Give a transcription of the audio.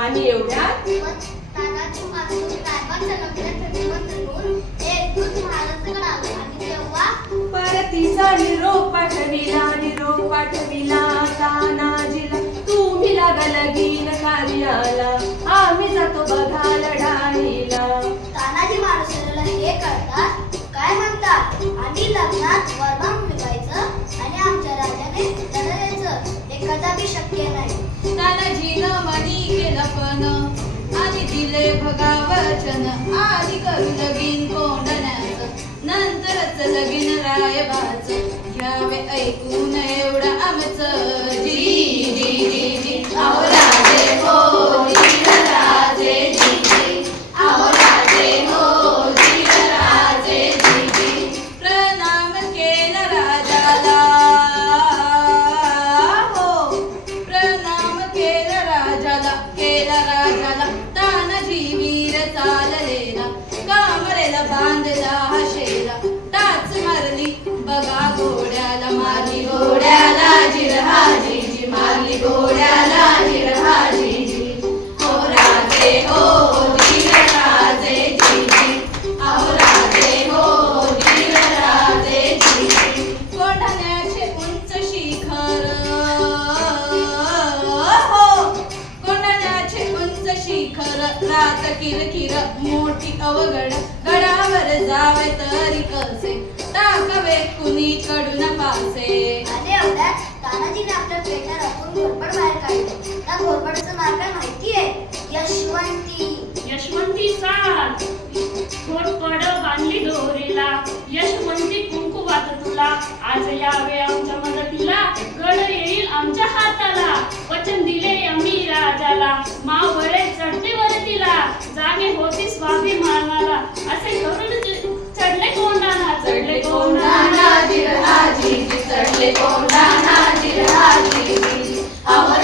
आणि एवढ्यात तानाजी मालुसरे रायबाच्या लग्नात निमंत्रण एक दूत महाराष्ट्राकडे आले आणि तेव्हा परतीचा निरोप पाठविला तानाजीला. तुम्ही लागा लगीन कार्याला, आम्ही जातो बघा लढाईला. तानाजी मालुसरेला हे कळतात, काय म्हणतात, आणि लग्नात वरमाम मिळवायचं आणि आमच्या राजाने लढायचं हे कदापि शक्य नाही. तानाजीनं मनी केलं पण आणि दिले भगावचन. आधी करू लगीन कोंडण्याचं, नंतरच लगीन रायबाचं. घ्यावे ऐकून एवढं आमचं जी जी जी जी. अहो राजे हो जी राजे जी जी. अहो राजे हो जी राजे जी जी. प्रणाम केला राजाला हो, प्रणाम केला राजाला. तानाजी वीर चाललेला, कामरेला बांधला हशेला. टाच मारली बघा घोड्याला, मारली घोड्याला जिरहाजी जी. मारली घोड्याला जिरहाजी जी. हो राजे हो जीर राजे जी जी. अहो राजे हो जीर राजे जी जी. कोंढाण्याचे उंच शिखर हो, कोंढाण्याचे उंच शिखर. रात किरकिर मोठी अवघड, गडावर जावे तरी कसे. टाकावे कुणी कडून पासे. आणि एवढ्यात तानाजीने आपल्या पेट्या राखून घोरपड बाहेर काढले. त्या घोरपडचं नाव काय माहितीये? यशवंती चाल. घोरपड बांधली दोरीला, यशवंती कुंकू वात तुला. आज यावे आमच्या मदतीला, गड येईल आमच्या हाताला. वचन दिले आम्ही राजाला, मावळे चढते वरतीला. जागे होती स्वाभिमानाला, असे करून चढले कोंढाणा. चढले कोंढाणा जिरहाजी जी. चढले कोंढाणा जिरहाजी जी. अहो